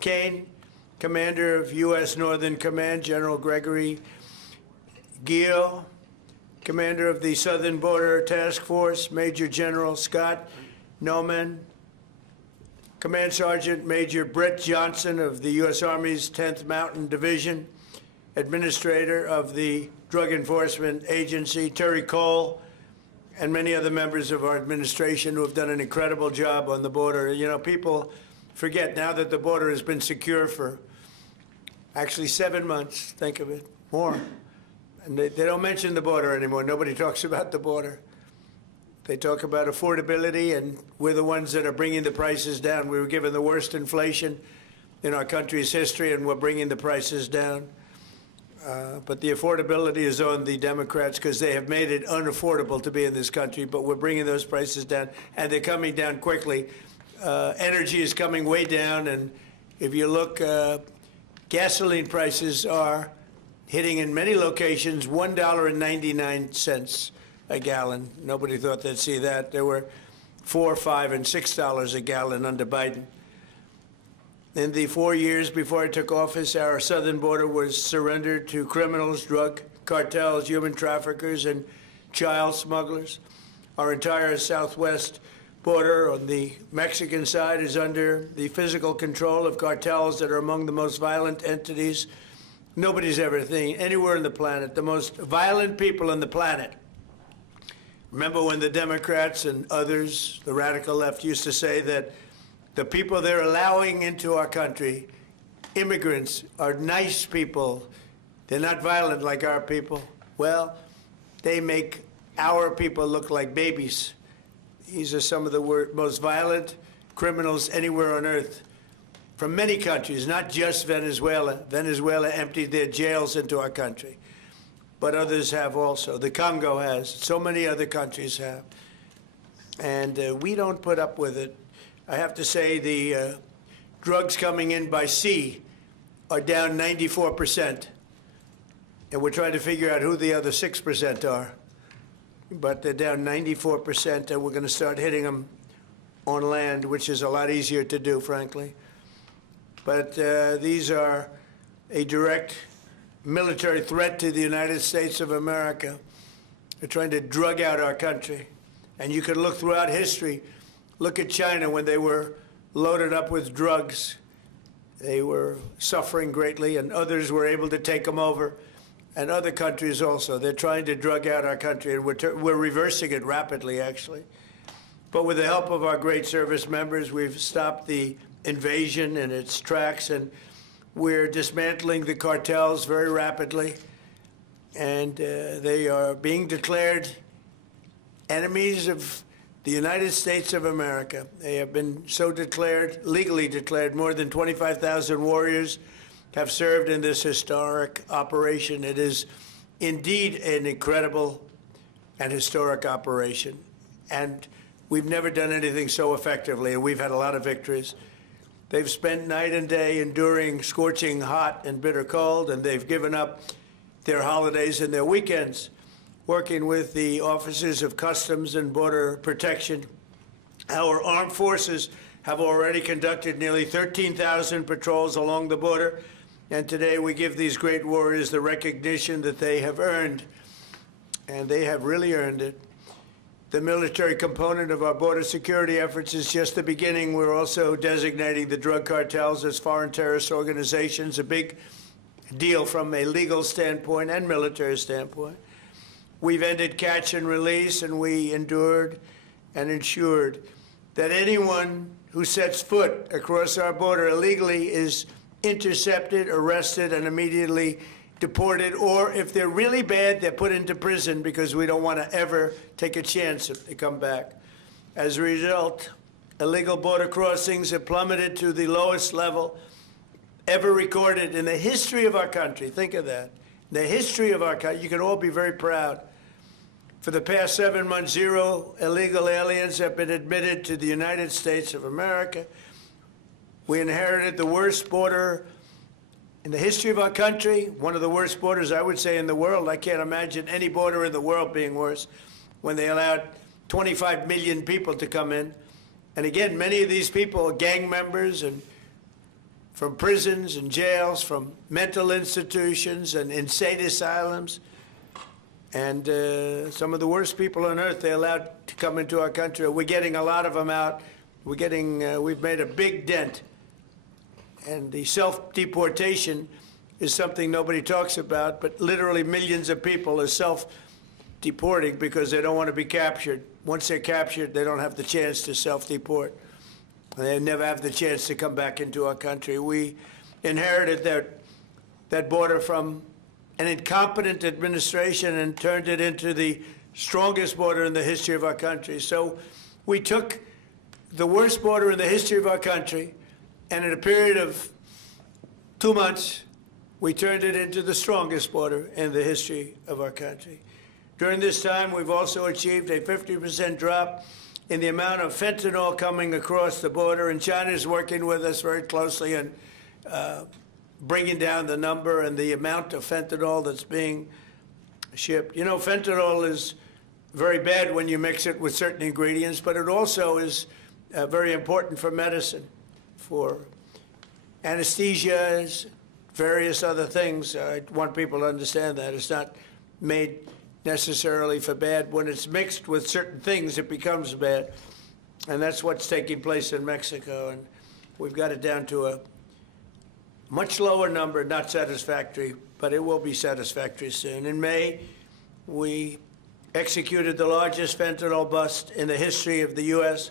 Kane, Commander of U.S. Northern Command, General Gregory Gio, Commander of the Southern Border Task Force, Major General Scott Noman, Command Sergeant Major Brett Johnson of the U.S. Army's 10th Mountain Division, Administrator of the Drug Enforcement Agency, Terry Cole, and many other members of our administration who have done an incredible job on the border. You know, people forget now that the border has been secure for actually 7 months, think of it, more. And they don't mention the border anymore. Nobody talks about the border. They talk about affordability, and we're the ones that are bringing the prices down. We were given the worst inflation in our country's history, and we're bringing the prices down. But the affordability is on the Democrats because they have made it unaffordable to be in this country, but we're bringing those prices down, and they're coming down quickly. Energy is coming way down, and if you look, gasoline prices are hitting in many locations $1.99 a gallon. Nobody thought they'd see that. There were $4, $5, and $6 a gallon under Biden. In the 4 years before I took office, our southern border was surrendered to criminals, drug cartels, human traffickers, and child smugglers. Our entire southwest border on the Mexican side is under the physical control of cartels that are among the most violent entities nobody's ever seen anywhere on the planet, the most violent people on the planet. Remember when the Democrats and others, the radical left, used to say that the people they're allowing into our country, immigrants, are nice people. They're not violent like our people. Well, they make our people look like babies. These are some of the most violent criminals anywhere on earth from many countries, not just Venezuela. Venezuela emptied their jails into our country, but others have also. The Congo has. So many other countries have. And we don't put up with it. I have to say the drugs coming in by sea are down 94%. And we're trying to figure out who the other 6% are. But they're down 94%, and we're going to start hitting them on land, which is a lot easier to do, frankly. But these are a direct military threat to the United States of America. They're trying to drug out our country. And you can look throughout history. Look at China when they were loaded up with drugs. They were suffering greatly, and others were able to take them over. And other countries also. They're trying to drug out our country, and we're reversing it rapidly, actually. But with the help of our great service members, we've stopped the invasion in its tracks, and we're dismantling the cartels very rapidly. And they are being declared enemies of the United States of America. They have been so declared, legally declared. More than 25,000 warriors have served in this historic operation. It is indeed an incredible and historic operation. And we've never done anything so effectively, and we've had a lot of victories. They've spent night and day enduring scorching hot and bitter cold, and they've given up their holidays and their weekends working with the officers of Customs and Border Protection. Our armed forces have already conducted nearly 13,000 patrols along the border, and today we give these great warriors the recognition that they have earned, and they have really earned it. The military component of our border security efforts is just the beginning. We're also designating the drug cartels as foreign terrorist organizations, a big deal from a legal standpoint and military standpoint. We've ended catch and release, and we endured and ensured that anyone who sets foot across our border illegally is intercepted, arrested, and immediately deported, or if they're really bad, they're put into prison because we don't want to ever take a chance if they come back. As a result, illegal border crossings have plummeted to the lowest level ever recorded in the history of our country. Think of that. In the history of our country, you can all be very proud. For the past 7 months, 0 illegal aliens have been admitted to the United States of America. We inherited the worst border in the history of our country, one of the worst borders, I would say, in the world. I can't imagine any border in the world being worse when they allowed 25 million people to come in. And again, many of these people are gang members and from prisons and jails, from mental institutions and insane asylums. And some of the worst people on earth, they're allowed to come into our country. We're getting a lot of them out. We've made a big dent. And the self-deportation is something nobody talks about, but literally millions of people are self-deporting because they don't want to be captured. Once they're captured, they don't have the chance to self-deport. They never have the chance to come back into our country. We inherited that border from an incompetent administration and turned it into the strongest border in the history of our country. So we took the worst border in the history of our country, and in a period of 2 months, we turned it into the strongest border in the history of our country. During this time, we've also achieved a 50% drop in the amount of fentanyl coming across the border, and China is working with us very closely in bringing down the number and the amount of fentanyl that's being shipped. You know, fentanyl is very bad when you mix it with certain ingredients, but it also is very important for medicine, for anesthesias, various other things. I want people to understand that. It's not made necessarily for bad. When it's mixed with certain things, it becomes bad. And that's what's taking place in Mexico. And we've got it down to a much lower number, not satisfactory, but it will be satisfactory soon. In May, we executed the largest fentanyl bust in the history of the U.S.,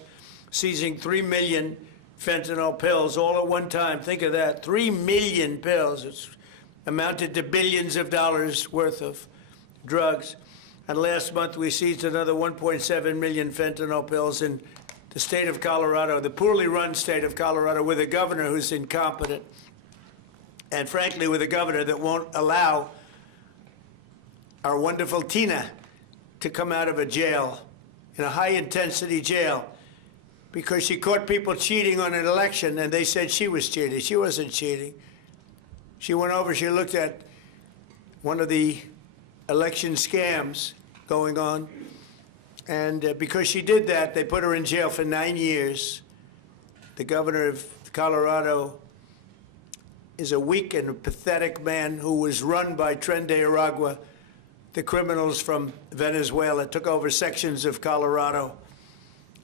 seizing 3 million fentanyl pills all at one time. Think of that, 3 million pills. It's amounted to billions of dollars worth of drugs. And last month, we seized another 1.7 million fentanyl pills in the state of Colorado, the poorly run state of Colorado, with a governor who's incompetent, and frankly, with a governor that won't allow our wonderful Tina to come out of a jail, in a high-intensity jail, because she caught people cheating on an election, and they said she was cheating. She wasn't cheating. She went over, she looked at one of the election scams going on, and because she did that, they put her in jail for 9 years. The governor of Colorado is a weak and pathetic man who was run by Tren de Aragua, the criminals from Venezuela, took over sections of Colorado,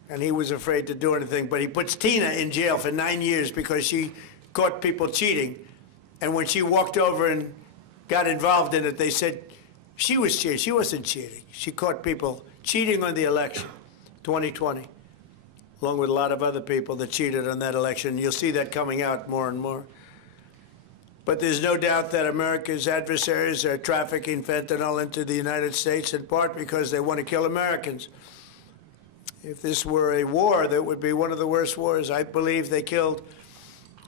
and he was afraid to do anything. But he puts Tina in jail for 9 years because she caught people cheating. And when she walked over and got involved in it, they said she was cheating. She wasn't cheating. She caught people cheating on the election, 2020, along with a lot of other people that cheated on that election. You'll see that coming out more and more. But there's no doubt that America's adversaries are trafficking fentanyl into the United States, in part because they want to kill Americans. If this were a war, that would be one of the worst wars. I believe they killed,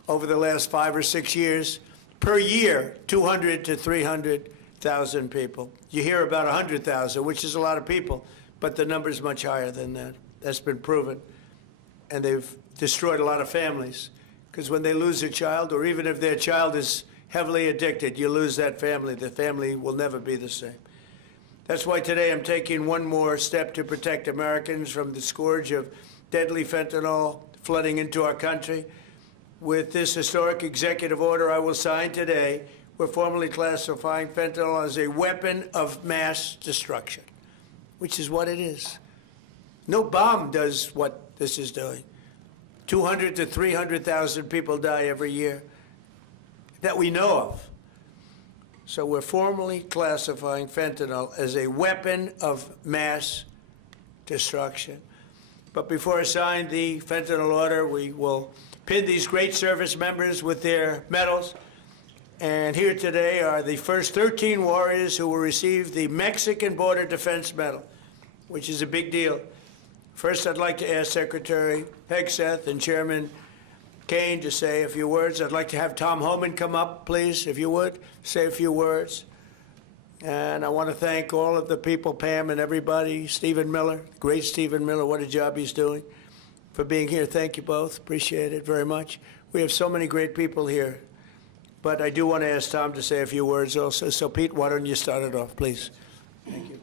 over the last 5 or 6 years, per year, 200 to 300,000 people. You hear about 100,000, which is a lot of people, but the number's much higher than that. That's been proven. And they've destroyed a lot of families. Because when they lose a child, or even if their child is heavily addicted, you lose that family. The family will never be the same. That's why today I'm taking one more step to protect Americans from the scourge of deadly fentanyl flooding into our country. With this historic executive order I will sign today, we're formally classifying fentanyl as a weapon of mass destruction, which is what it is. No bomb does what this is doing. 200 to 300,000 people die every year that we know of. So we're formally classifying fentanyl as a weapon of mass destruction. But before I sign the fentanyl order, we will pin these great service members with their medals. And here today are the first 13 warriors who will receive the Mexican Border Defense Medal, which is a big deal. First, I'd like to ask Secretary Hegseth and Chairman Kane to say a few words. I'd like to have Tom Homan come up, please, if you would, say a few words. And I want to thank all of the people, Pam and everybody, Stephen Miller, great Stephen Miller, what a job he's doing, for being here. Thank you both. Appreciate it very much. We have so many great people here. But I do want to ask Tom to say a few words also. So, Pete, why don't you start it off, please? Thank you.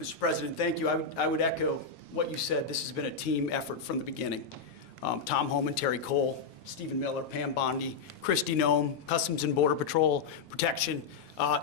Mr. President, thank you. I would echo what you said. This has been a team effort from the beginning. Tom Holman, Terry Cole, Stephen Miller, Pam Bondi, Christy Nome, Customs and Border Patrol, Protection.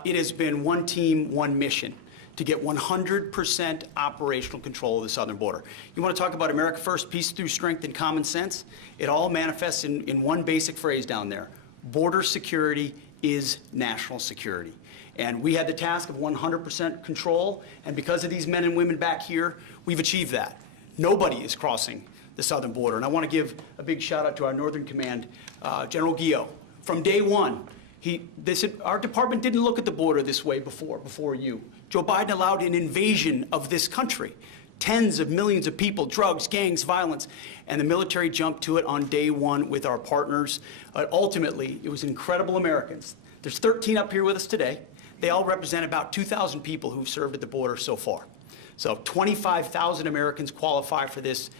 It has been one team, one mission to get 100% operational control of the southern border. You want to talk about America First, peace through strength and common sense? It all manifests in one basic phrase down there. Border security is national security. And we had the task of 100% control, and because of these men and women back here, we've achieved that. Nobody is crossing the southern border. And I want to give a big shout out to our Northern Command, General Guillot. From day one, our department didn't look at the border this way before you. Joe Biden allowed an invasion of this country. Tens of millions of people, drugs, gangs, violence, and the military jumped to it on day one with our partners. Ultimately, it was incredible Americans. There's 13 up here with us today. They all represent about 2,000 people who've served at the border so far. So 25,000 Americans qualify for this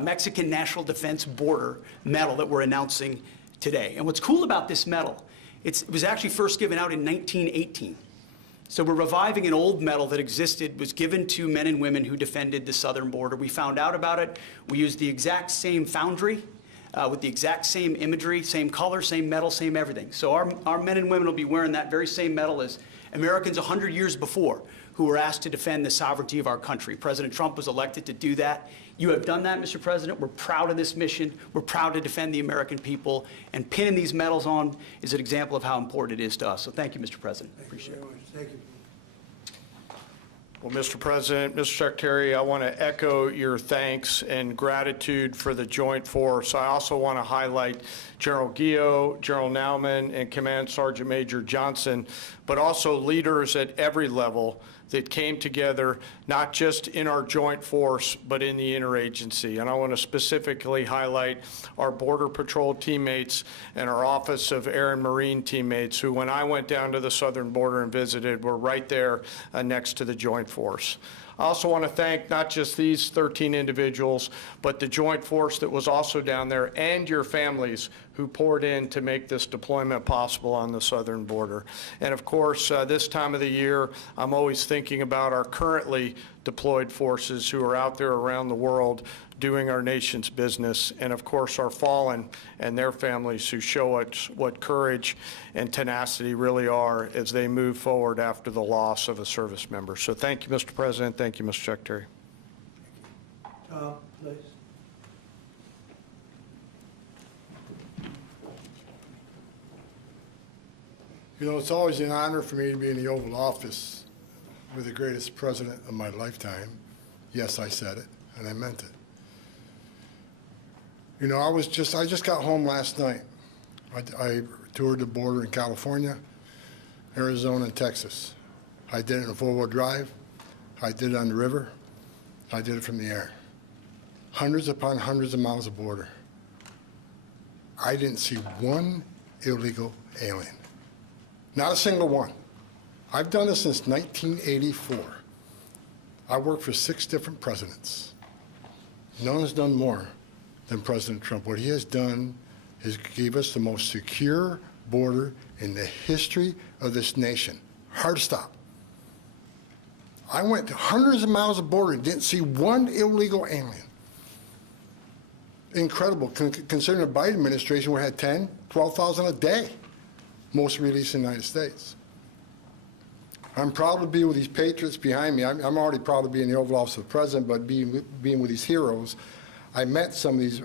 Mexican National Defense Border Medal that we're announcing today. And what's cool about this medal, it was actually first given out in 1918. So we're reviving an old medal that existed, was given to men and women who defended the southern border. We found out about it. We used the exact same foundry with the exact same imagery, same color, same medal, same everything. So our men and women will be wearing that very same medal as Americans 100 years before who were asked to defend the sovereignty of our country. President Trump was elected to do that. You have done that, Mr. President. We're proud of this mission. We're proud to defend the American people. And pinning these medals on is an example of how important it is to us. So thank you, Mr. President. Appreciate it. Thank you. Well, Mr. President, Mr. Secretary, I want to echo your thanks and gratitude for the joint force. I also want to highlight General Guillot, General Nauman, and Command Sergeant Major Johnson, but also leaders at every level that came together, not just in our joint force, but in the interagency. And I want to specifically highlight our Border Patrol teammates and our Office of Air and Marine teammates who, when I went down to the southern border and visited, were right there next to the joint force. I also want to thank not just these 13 individuals, but the joint force that was also down there and your families who poured in to make this deployment possible on the southern border. And of course, this time of the year, I'm always thinking about our currently deployed forces who are out there around the world doing our nation's business, and of course our fallen and their families who show us what courage and tenacity really are as they move forward after the loss of a service member. So thank you, Mr. President. Thank you, Mr. Secretary. Tom, please. You know, it's always an honor for me to be in the Oval Office with the greatest president of my lifetime. Yes, I said it, and I meant it. You know, I just got home last night. I toured the border in California, Arizona, and Texas. I did it in a four-wheel drive. I did it on the river. I did it from the air. Hundreds upon hundreds of miles of border. I didn't see one illegal alien. Not a single one. I've done this since 1984. I worked for 6 different presidents. No one's done more than President Trump. What he has done is gave us the most secure border in the history of this nation. Hard to stop. I went to hundreds of miles of border and didn't see one illegal alien. Incredible, considering the Biden administration, we had 10, 12,000 a day, most released in the United States. I'm proud to be with these patriots behind me. I'm already proud to be in the Oval Office of the President, but being with these heroes, I met some of these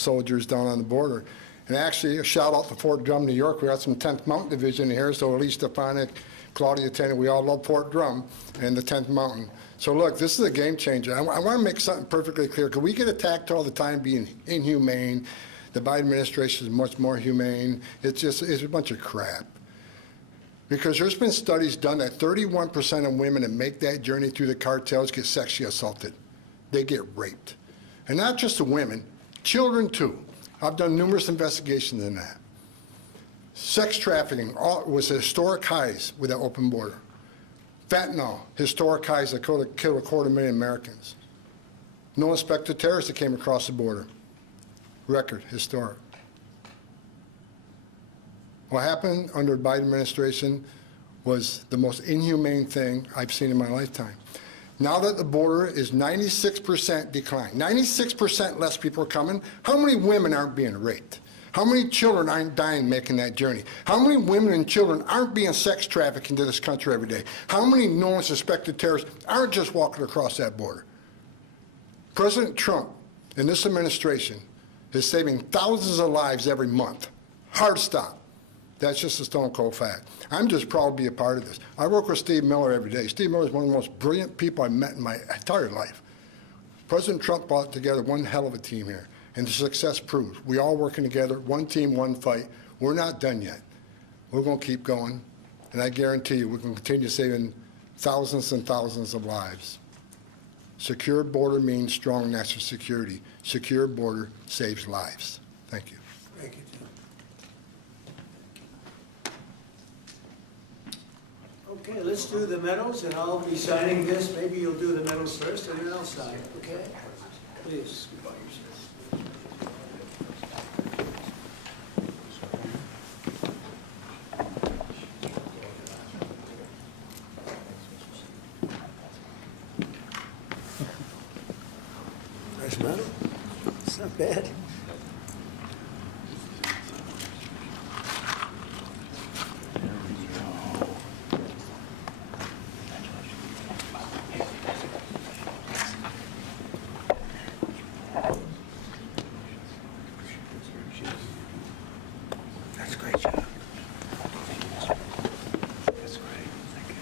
soldiers down on the border. And actually, a shout out to Fort Drum, New York. We got some 10th Mountain Division here, so Elise Stefanik, Claudia Tennant, we all love Fort Drum and the 10th Mountain. So look, this is a game changer. I want to make something perfectly clear, because we get attacked all the time being inhumane. The Biden administration is much more humane. It's a bunch of crap. Because there's been studies done that 31% of women that make that journey through the cartels get sexually assaulted. They get raped. And not just the women, children too. I've done numerous investigations in that. Sex trafficking was at historic highs with that open border. Fentanyl, historic highs that killed 250,000 Americans. No inspector terrorists that came across the border. Record, historic. What happened under the Biden administration was the most inhumane thing I've seen in my lifetime. Now that the border is 96% decline, 96% less people are coming, how many women aren't being raped? How many children aren't dying making that journey? How many women and children aren't being sex trafficked into this country every day? How many known suspected terrorists aren't just walking across that border? President Trump and this administration is saving thousands of lives every month. Hard stop. That's just a stone cold fact. I'm just proud to be a part of this. I work with Steve Miller every day. Steve Miller is one of the most brilliant people I've met in my entire life. President Trump brought together one hell of a team here, and the success proves. We all working together, one team, one fight. We're not done yet. We're going to keep going, and I guarantee you we're going to continue saving thousands and thousands of lives. Secure border means strong national security. Secure border saves lives. Thank you. Thank you, Tim. Okay, let's do the medals, and I'll be signing this. Maybe you'll do the medals first, and then I'll sign, okay? Please. Nice medal. It's not bad. That's a great job. That's great. Thank you.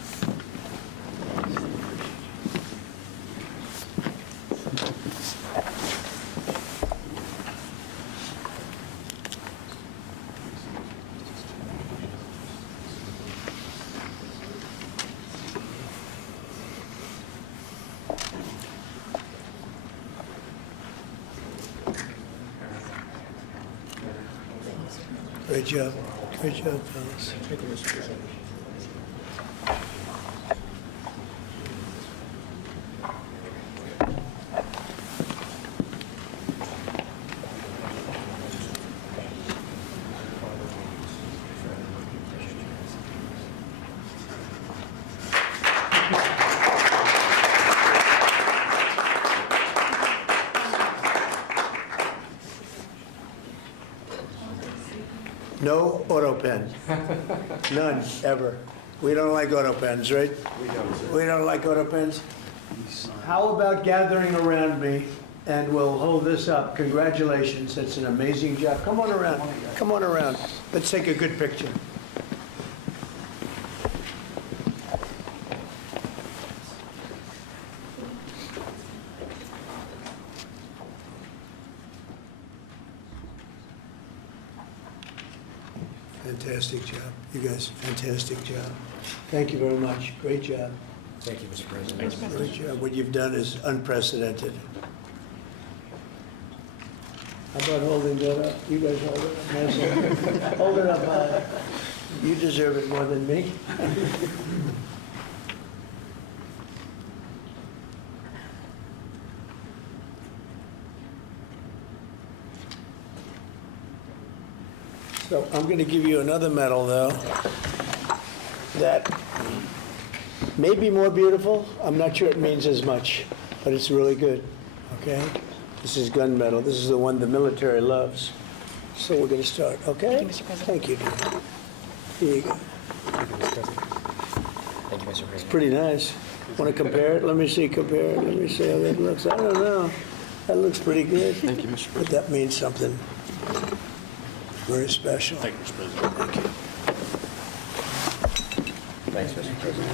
Great job. Great job, fellas. No auto pen. None, ever. We don't like auto pens, right? We don't like auto pens. How about gathering around me, and we'll hold this up. Congratulations, that's an amazing job. Come on around, come on around. Let's take a good picture. Fantastic job. You guys, fantastic job. Thank you very much. Great job. Thank you, Mr. President. Great job. What you've done is unprecedented. How about holding that up? You guys hold it up. Nice. Hold it up high. You deserve it more than me. So I'm going to give you another medal, though, that may be more beautiful. I'm not sure it means as much, but it's really good, okay? This is gun medal. This is the one the military loves. So we're going to start, okay? Thank you, Mr. President. Thank you, dear. Here you go. Thank you, Mr. President. Thank you, Mr. President. Pretty nice. Want to compare it? Let me see, compare it. Let me see how that looks. I don't know. That looks pretty good. Thank you, Mr. But that means something very special. Thank you, Mr. President. Thank you. Thanks, Mr. President.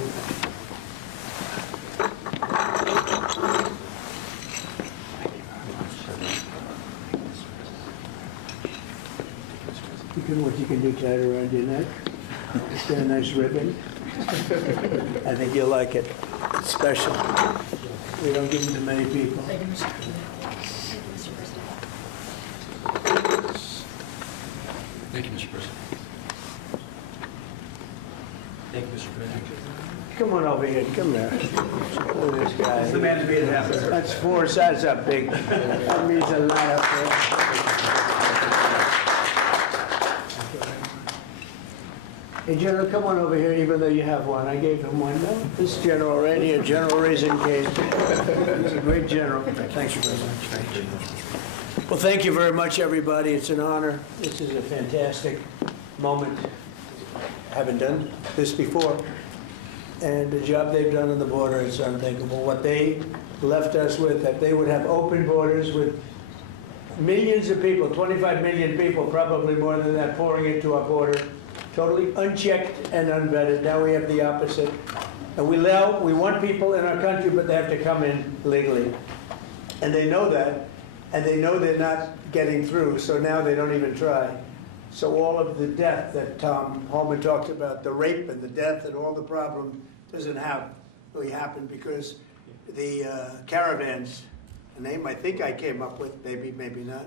You can, what you can do, tie it around your neck. Just get a nice ribbon. I think you'll like it. It's special. We don't give them to many people. Thank you, Mr. President. Thank you, Mr. President. Thank you, Mr. President. Come on over here. Come here. Look at this guy. The man who made it happen. That's four sides up big. That means a lot up there. Hey, General, come on over here, even though you have one. I gave him one. No, this general right here, General Raisin Cage. He's a great general. Thank you very much. Well, thank you very much, everybody. It's an honor. This is a fantastic moment. I haven't done this before. And the job they've done on the border is unthinkable. What they left us with, that they would have open borders with millions of people, 25 million people, probably more than that, pouring into our border, totally unchecked and unvetted. Now we have the opposite. And we want people in our country, but they have to come in legally. And they know that, and they know they're not getting through, so now they don't even try. So all of the death that Tom Holman talked about, the rape and the death and all the problem doesn't really happen because the caravans, a name I think I came up with, maybe not,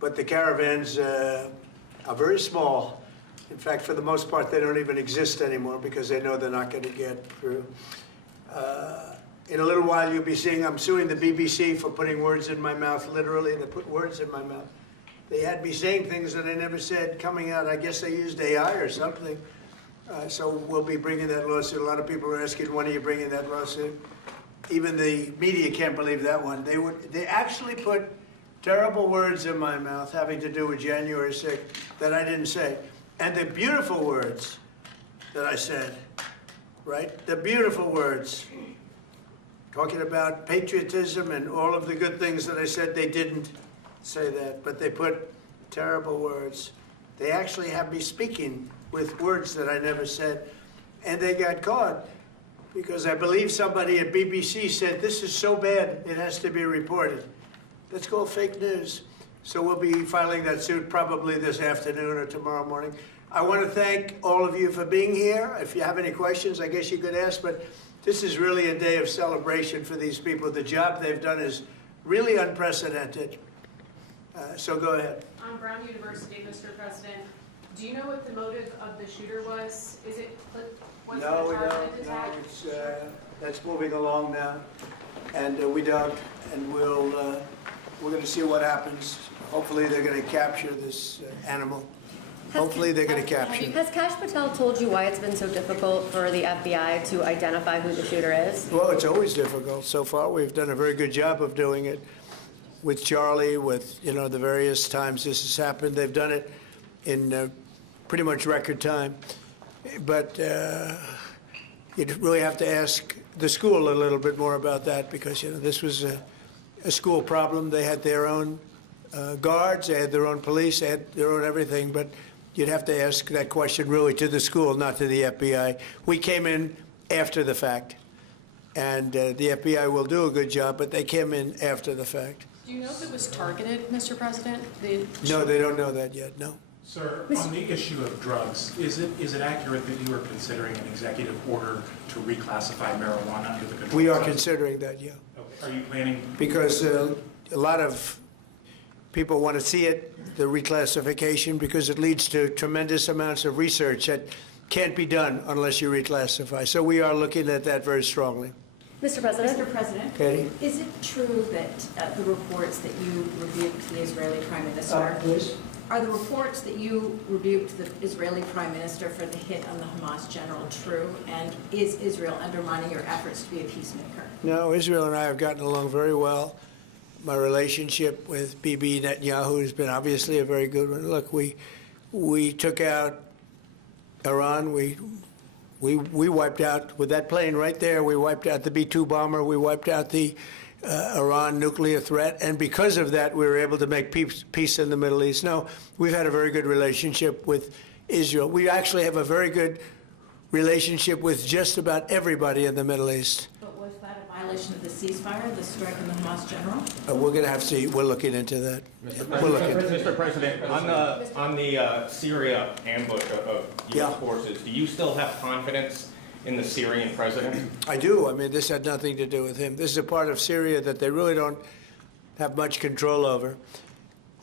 but the caravans are very small. In fact, for the most part, they don't even exist anymore because they know they're not going to get through. In a little while, you'll be seeing, I'm suing the BBC for putting words in my mouth, literally. They put words in my mouth. They had me saying things that I never said coming out. I guess they used AI or something. So we'll be bringing that lawsuit. A lot of people are asking, when are you bringing that lawsuit? Even the media can't believe that one. They actually put terrible words in my mouth having to do with January 6th that I didn't say. And the beautiful words that I said, right? The beautiful words, talking about patriotism and all of the good things that I said, they didn't say that, but they put terrible words. They actually have me speaking with words that I never said, and they got caught because I believe somebody at BBC said, this is so bad, it has to be reported. That's called fake news. So we'll be filing that suit probably this afternoon or tomorrow morning. I want to thank all of you for being here. If you have any questions, I guess you could ask, but this is really a day of celebration for these people. The job they've done is really unprecedented. So go ahead. On Brown University, Mr. President, do you know what the motive of the shooter was? Is it was No, it we a targeted don't. No, attack? that's moving along now, and we don't. And we're going to see what happens. Hopefully, they're going to capture this animal. Hopefully, they're going to capture it. Has Kash Patel told you why it's been so difficult for the FBI to identify who the shooter is? Well, it's always difficult. So far, we've done a very good job of doing it with Charlie, with the various times this has happened. They've done it in pretty much record time. But you really have to ask the school a little bit more about that because this was a school problem. They had their own guards, they had their own police, they had their own everything. But you'd have to ask that question really to the school, not to the FBI. We came in after the fact, and the FBI will do a good job, but they came in after the fact. Do you know if it was targeted, Mr. President? No, they don't know that yet, no. Sir, on the issue of drugs, is it accurate that you are considering an executive order to reclassify marijuana under the control? We are considering that, yeah. Okay. Are you planning? Because a lot of people want to see it, the reclassification, because it leads to tremendous amounts of research that can't be done unless you reclassify. So we are looking at that very strongly. Mr. President? Mr. President, Katie? is it true that the reports that you rebuked the Israeli Prime Minister, Please? are the reports that you rebuked the Israeli Prime Minister for the hit on the Hamas general true? And is Israel undermining your efforts to be a peacemaker? No, Israel and I have gotten along very well. My relationship with Bibi Netanyahu has been obviously a very good one. Look, we took out Iran. We wiped out, with that plane right there, we wiped out the B-2 bomber. We wiped out the Iran nuclear threat. And because of that, we were able to make peace in the Middle East. No, we've had a very good relationship with Israel. We actually have a very good relationship with just about everybody in the Middle East. But was that a violation of the ceasefire, the strike on the Hamas general? We're going to have to see. We're looking into that. Mr. President, on the Syria ambush of Yeah. U.S. forces, do you still have confidence in the Syrian president? I do. I mean, this had nothing to do with him. This is a part of Syria that they really don't have much control over.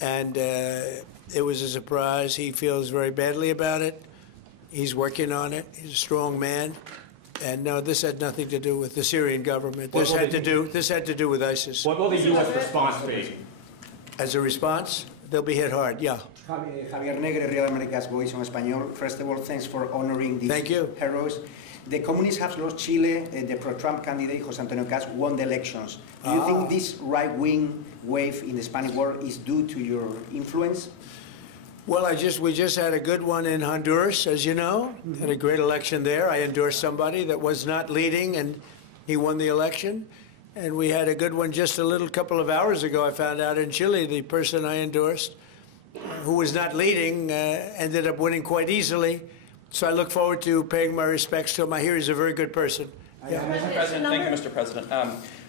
And it was a surprise. He feels very badly about it. He's working on it. He's a strong man. And no, this had nothing to do with the Syrian government. This had to do with ISIS. What will the U.S. response be? As a response, they'll be hit hard, yeah. Javier Negre, Real America's Voice on Español. First of all, thanks for honoring these Thank you. heroes. The communists have lost Chile. The pro-Trump candidate, José Antonio Caz, won the elections. Do you think this right-wing wave in the Spanish world is due to your influence? Well, we just had a good one in Honduras, as you know. Had a great election there. I endorsed somebody that was not leading, and he won the election. And we had a good one just a couple of hours ago. I found out in Chile, the person I endorsed, who was not leading, ended up winning quite easily. So I look forward to paying my respects to him. I hear he's a very good person. Yeah. Mr. President, thank you, Mr. President.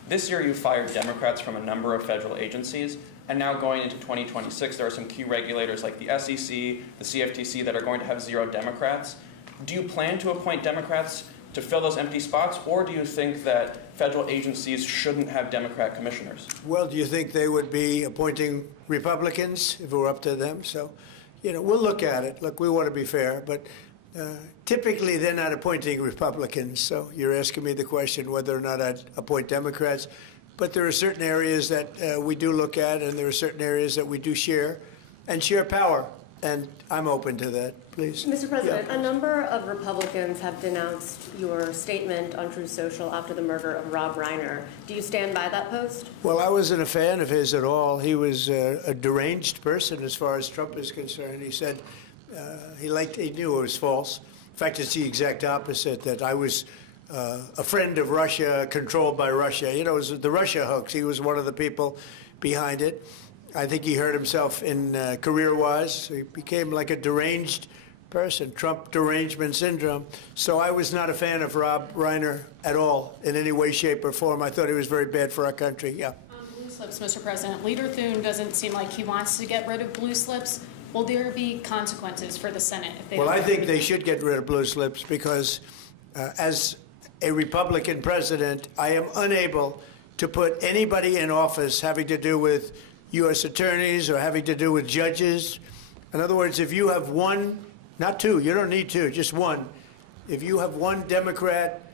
This year you fired Democrats from a number of federal agencies, and now going into 2026, there are some key regulators like the SEC, the CFTC that are going to have 0 Democrats. Do you plan to appoint Democrats to fill those empty spots, or do you think that federal agencies shouldn't have Democrat commissioners? Well, do you think they would be appointing Republicans if it were up to them? So, we'll look at it. Look, we want to be fair, but typically they're not appointing Republicans. So you're asking me the question whether or not I'd appoint Democrats. But there are certain areas that we do look at, and there are certain areas that we do share power. And I'm open to that, please. Mr. President, Yeah. a number of Republicans have denounced your statement on Truth Social after the murder of Rob Reiner. Do you stand by that post? Well, I wasn't a fan of his at all. He was a deranged person as far as Trump is concerned. He said he knew it was false. In fact, it's the exact opposite, that I was a friend of Russia, controlled by Russia. It was the Russia hoax. He was one of the people behind it. I think he hurt himself in career-wise. He became like a deranged person, Trump derangement syndrome. So I was not a fan of Rob Reiner at all, in any way, shape, or form. I thought he was very bad for our country, yeah. Blue slips, Mr. President. Leader Thune doesn't seem like he wants to get rid of blue slips. Will there be consequences for the Senate if they Well, don't I get think rid they of should get rid of blue slips because as a Republican president, I am unable to put anybody in office having to do with U.S. attorneys or having to do with judges. In other words, if you have one, not two, you don't need two, just one. If you have one Democrat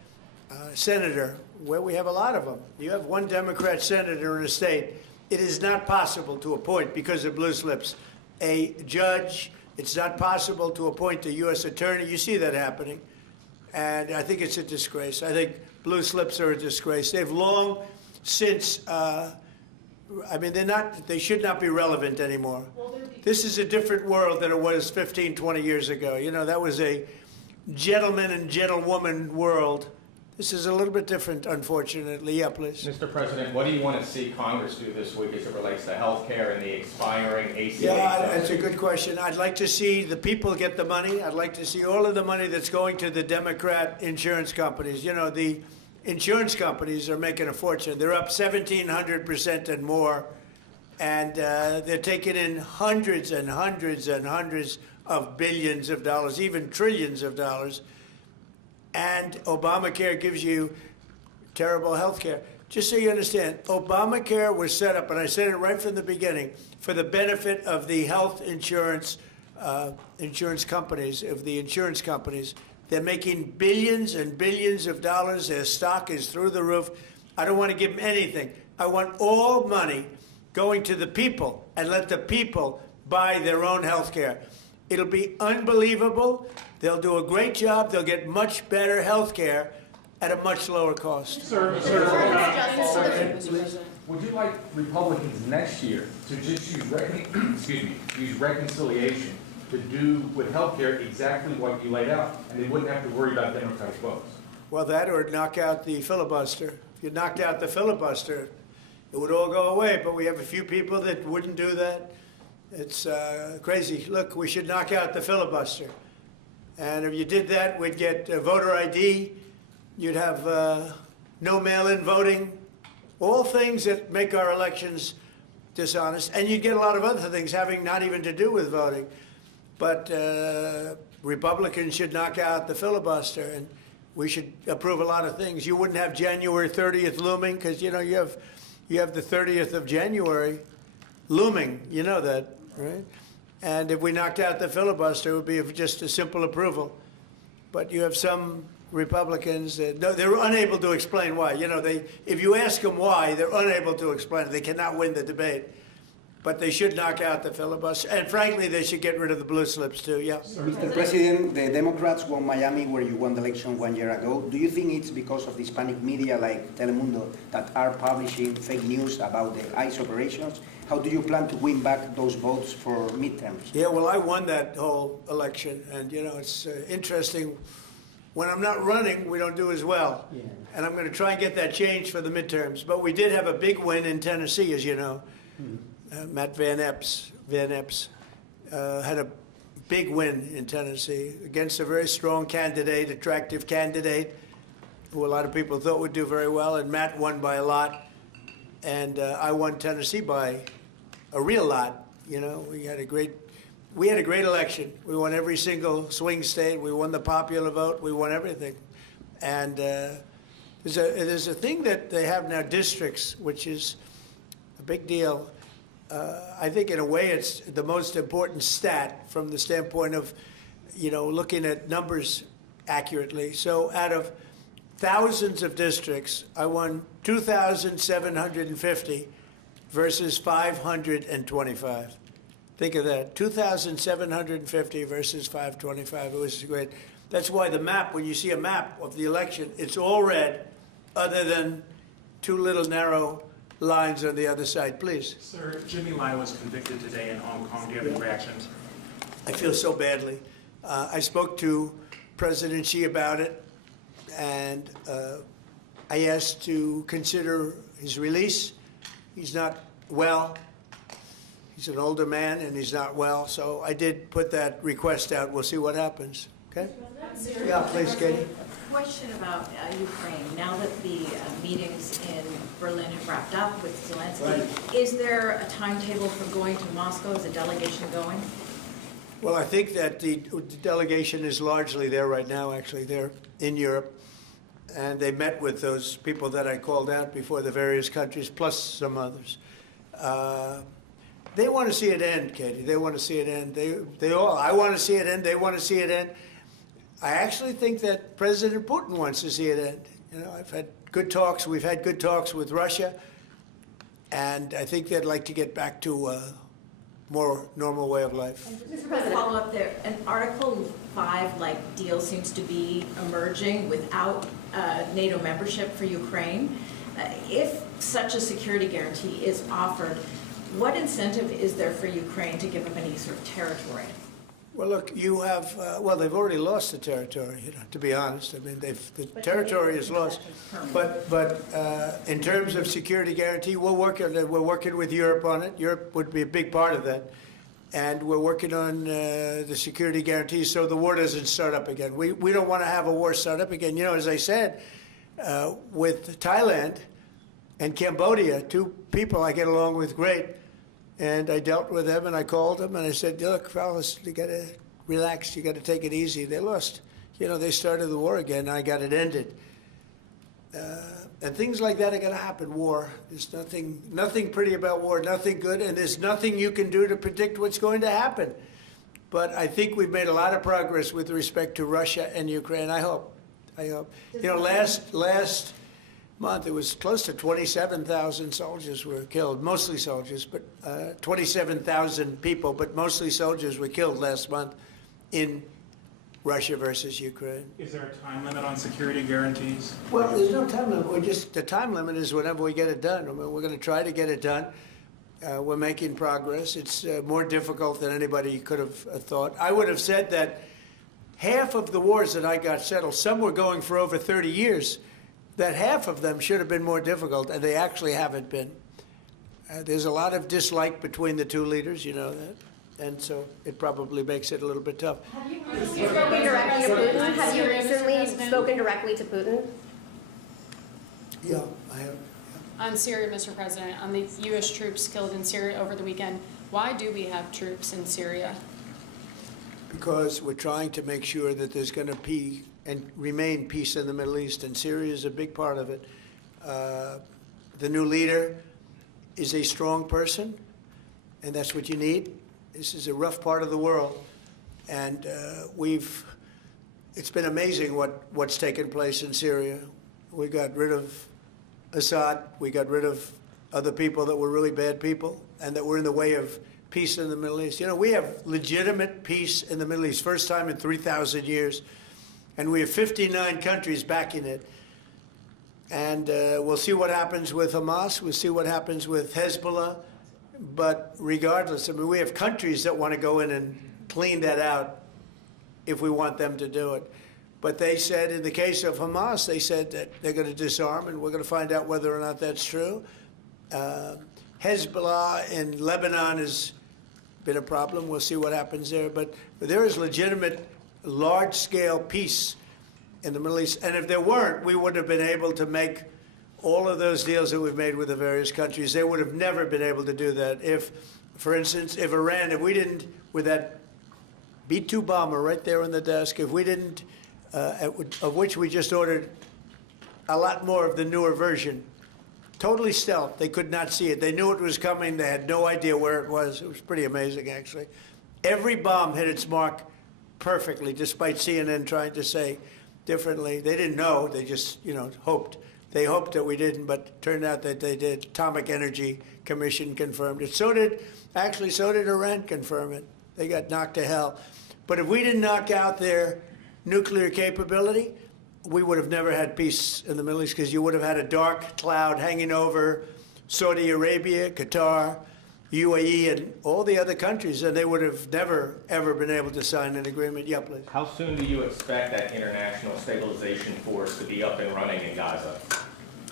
senator, well, we have a lot of them. You have one Democrat senator in a state, it is not possible to appoint, because of blue slips, a judge. It's not possible to appoint a U.S. attorney. You see that happening. And I think it's a disgrace. I think blue slips are a disgrace. They've long since, they should not be relevant anymore. This is a different world than it was 15, 20 years ago. That was a gentleman and gentlewoman world. This is a little bit different, unfortunately. Yeah, please. Mr. President, what do you want to see Congress do this week as it relates to health care and the expiring ACA? Yeah, that's a good question. I'd like to see the people get the money. I'd like to see all of the money that's going to the Democrat insurance companies. The insurance companies are making a fortune. They're up 1,700% and more. And they're taking in hundreds and hundreds and hundreds of billions of dollars, even trillions of dollars. And Obamacare gives you terrible health care. Just so you understand, Obamacare was set up, and I said it right from the beginning, for the benefit of the health insurance companies, of the insurance companies. They're making billions and billions of dollars. Their stock is through the roof. I don't want to give them anything. I want all money going to the people, and let the people buy their own health care. It'll be unbelievable. They'll do a great job. They'll get much better health care at a much lower cost. Would you like Republicans next year to just use reconciliation to do with health care exactly what you laid out, and they wouldn't have to worry about Democratic votes? Well, that or knock out the filibuster. If you knocked out the filibuster, it would all go away. But we have a few people that wouldn't do that. It's crazy. Look, we should knock out the filibuster. And if you did that, we'd get voter ID. You'd have no mail-in voting, all things that make our elections dishonest. And you'd get a lot of other things having not even to do with voting. But Republicans should knock out the filibuster, and we should approve a lot of things. You wouldn't have January 30th looming, because you have the 30th of January looming. You know that, right? And if we knocked out the filibuster, it would be just a simple approval. But you have some Republicans that they're unable to explain why. If you ask them why, they're unable to explain it. They cannot win the debate. but they should knock out the filibuster. And frankly, they should get rid of the blue slips too, yeah. Mr. President, the Democrats won Miami, where you won the election 1 year ago. Do you think it's because of the Hispanic media like Telemundo that are publishing fake news about the ICE operations? How do you plan to win back those votes for midterms? Yeah, well, I won that whole election, and you know, it's interesting. When I'm not running, we don't do as well. Yeah. And I'm going to try and get that changed for the midterms. But we did have a big win in Tennessee, as you know. Matt Van Epps had a big win in Tennessee against a very strong candidate, attractive candidate, who a lot of people thought would do very well. And Matt won by a lot. And I won Tennessee by a real lot. You know, we had a great election. We won every single swing state. We won the popular vote. We won everything. And there's a thing that they have now, districts, which is a big deal. I think in a way it's the most important stat from the standpoint of, you know, looking at numbers accurately. So out of thousands of districts, I won 2,750 versus 525. Think of that, 2,750 versus 525. It was great. That's why the map, when you see a map of the election, it's all red, other than two little narrow lines on the other side. Please. Sir, Jimmy Lai was convicted today in Hong Kong. Do you have any reactions? I feel so badly. I spoke to President Xi about it, and I asked to consider his release. He's not well. He's an older man, and he's not well. So I did put that request out. We'll see what happens. Okay? Yeah, please, Katie. Question about Ukraine. Now that the meetings in Berlin have wrapped up with Zelensky, is there a timetable for going to Moscow? Is a delegation going? Well, I think that the delegation is largely there right now, actually. They're in Europe, and they met with those people that I called out before, the various countries, plus some others. They want to see it end, Katie. They want to see it end. They all, I want to see it end. They want to see it end. I actually think that President Putin wants to see it end. You know, I've had good talks. We've had good talks with Russia, and I think they'd like to get back to a more normal way of life. Mr. President, follow up there. An Article 5-like deal seems to be emerging without NATO membership for Ukraine. If such a security guarantee is offered, what incentive is there for Ukraine to give up any sort of territory? Well, look, you have, well, they've already lost the territory, you know, to be honest. I mean, the territory is lost. But in terms of security guarantee, we're working with Europe on it. Europe would be a big part of that. And we're working on the security guarantees so the war doesn't start up again. We don't want to have a war start up again. You know, as I said, with Thailand and Cambodia, two people I get along with great. And I dealt with them, and I called them, and I said, look, fellas, you got to relax. You got to take it easy. They lost. You know, they started the war again, and I got it ended. And things like that are going to happen, war. There's nothing pretty about war, nothing good, and there's nothing you can do to predict what's going to happen. But I think we've made a lot of progress with respect to Russia and Ukraine, I hope. You know, last month, it was close to 27,000 soldiers were killed, mostly soldiers, but 27,000 people, but mostly soldiers were killed last month in Russia versus Ukraine. Is there a time limit on security guarantees? Well, there's no time limit. The time limit is whenever we get it done. I mean, we're going to try to get it done. We're making progress. It's more difficult than anybody could have thought. I would have said that half of the wars that I got settled, some were going for over 30 years, that half of them should have been more difficult, and they actually haven't been. There's a lot of dislike between the two leaders, you know that, and so it probably makes it a little bit tough. Have you spoken directly to Putin? Have you recently spoken directly to Putin? Yeah, I have. On Syria, Mr. President, on the U.S. troops killed in Syria over the weekend, why do we have troops in Syria? Because we're trying to make sure that there's going to be and remain peace in the Middle East, and Syria is a big part of it. The new leader is a strong person, and that's what you need. This is a rough part of the world, and it's been amazing what's taken place in Syria. We got rid of Assad. We got rid of other people that were really bad people, and that we're in the way of peace in the Middle East. You know, we have legitimate peace in the Middle East, first time in 3,000 years, and we have 59 countries backing it. And we'll see what happens with Hamas. We'll see what happens with Hezbollah. But regardless, I mean, we have countries that want to go in and clean that out if we want them to do it. But they said, in the case of Hamas, they said that they're going to disarm, and we're going to find out whether or not that's true. Hezbollah in Lebanon has been a problem. We'll see what happens there. But there is legitimate, large-scale peace in the Middle East. And if there weren't, we wouldn't have been able to make all of those deals that we've made with the various countries. They would have never been able to do that. If, for instance, if Iran, if we didn't, with that B-2 bomber right there on the desk, if we didn't, of which we just ordered a lot more of the newer version, totally stealth. They could not see it. They knew it was coming. They had no idea where it was. It was pretty amazing, actually. Every bomb hit its mark perfectly, despite CNN trying to say differently. They didn't know. They just, you know, hoped. They hoped that we didn't, but it turned out that they did. Atomic Energy Commission confirmed it. So did Iran confirm it. They got knocked to hell. But if we didn't knock out their nuclear capability, we would have never had peace in the Middle East, because you would have had a dark cloud hanging over Saudi Arabia, Qatar, UAE, and all the other countries, and they would have never, ever been able to sign an agreement. Yeah, please. How soon do you expect that international stabilization force to be up and running in Gaza?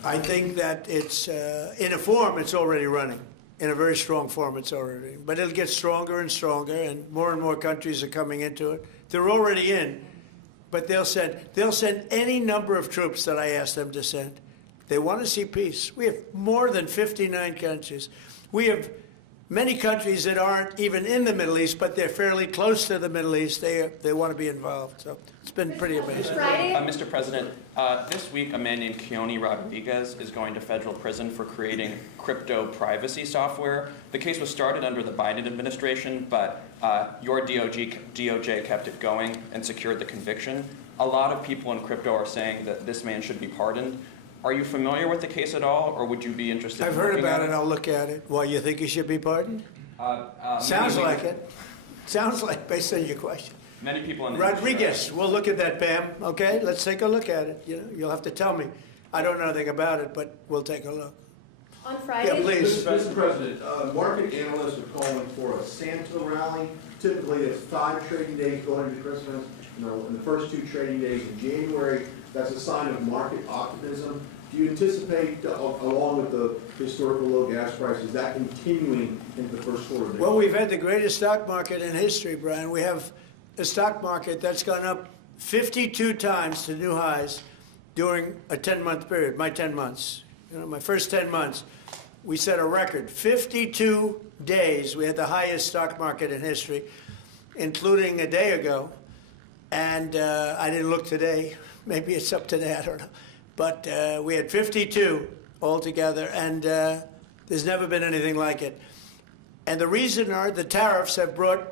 I think that it's, in a form, it's already running. In a very strong form, it's already. But it'll get stronger and stronger, and more countries are coming into it. They're already in, but they'll send any number of troops that I ask them to send. They want to see peace. We have more than 59 countries. We have many countries that aren't even in the Middle East, but they're fairly close to the Middle East. They want to be involved. So it's been pretty amazing. Mr. President, this week a man named Keone Rodriguez is going to federal prison for creating crypto privacy software. The case was started under the Biden administration, but your DOJ kept it going and secured the conviction. A lot of people in crypto are saying that this man should be pardoned. Are you familiar with the case at all, or would you be interested I've in heard looking about at it. I'll look at it. Why, you think he should be pardoned? Sounds like it. Sounds like, based on your question. Many people in the Rodriguez, we'll look at that, Pam. Okay, let's take a look at it. You know, you'll have to tell me. I don't know anything about it, but we'll take a look. On Friday? Yeah, please. Mr. President, market analysts are calling for a Santa rally. Typically, it's 5 trading days going into Christmas. You know, in the first 2 trading days in January, that's a sign of market optimism. Do you anticipate, along with the historical low gas prices, that continuing into the first quarter of next year? Well, we've had the greatest stock market in history, Brian. We have a stock market that's gone up 52 times to new highs during a 10-month period, my 10 months. You know, my first 10 months, we set a record. 52 days, we had the highest stock market in history, including a day ago. And I didn't look today. Maybe it's up today, I don't know. But we had 52 altogether, and there's never been anything like it. And the reason are the tariffs have brought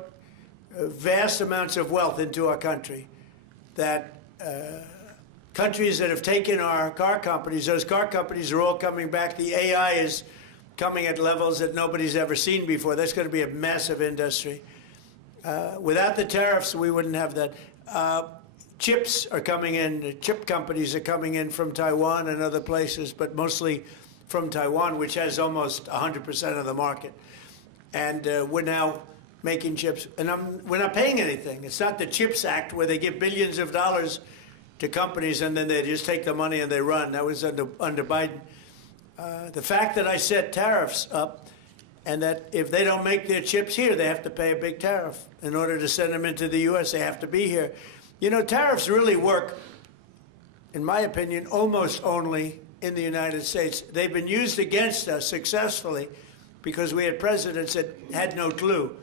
vast amounts of wealth into our country. That countries that have taken our car companies, those car companies are all coming back. The AI is coming at levels that nobody's ever seen before. That's going to be a massive industry. Without the tariffs, we wouldn't have that. Chips are coming in, chip companies are coming in from Taiwan and other places, but mostly from Taiwan, which has almost 100% of the market. And we're now making chips, and we're not paying anything. It's not the CHIPS Act where they give billions of dollars to companies and then they just take the money and they run. That was under Biden. The fact that I set tariffs up, and that if they don't make their chips here, they have to pay a big tariff. In order to send them into the U.S., they have to be here. You know, tariffs really work, in my opinion, almost only in the United States. They've been used against us successfully because we had presidents that had no clue.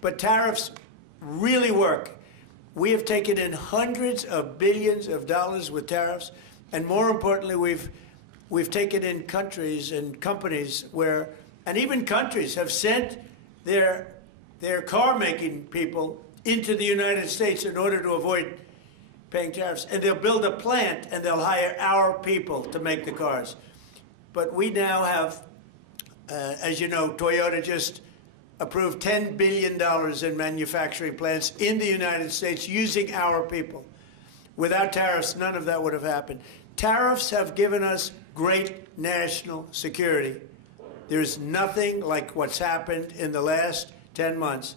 But tariffs really work. We have taken in hundreds of billions of dollars with tariffs, and more importantly, we've taken in countries and companies where, and even countries have sent their car-making people into the United States in order to avoid paying tariffs. And they'll build a plant and they'll hire our people to make the cars. But we now have As you know, Toyota just approved $10 billion in manufacturing plants in the United States using our people. Without tariffs, none of that would have happened. Tariffs have given us great national security. There's nothing like what's happened in the last 10 months.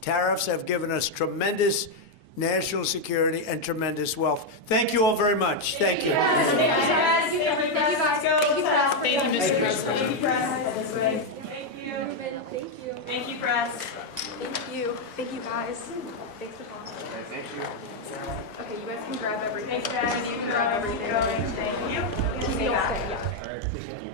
Tariffs have given us tremendous national security and tremendous wealth. Thank you all very much. Thank you. Thank you, guys. Thank you, Mr. President. Thank you, press. Thank you. Thank you. Thank you, press. Thank you. Thank you, guys. Thanks for talking. Thank you. Okay, you guys can grab everything. Thanks, guys. You can grab everything. Thank you. Stay back. All right, appreciate you.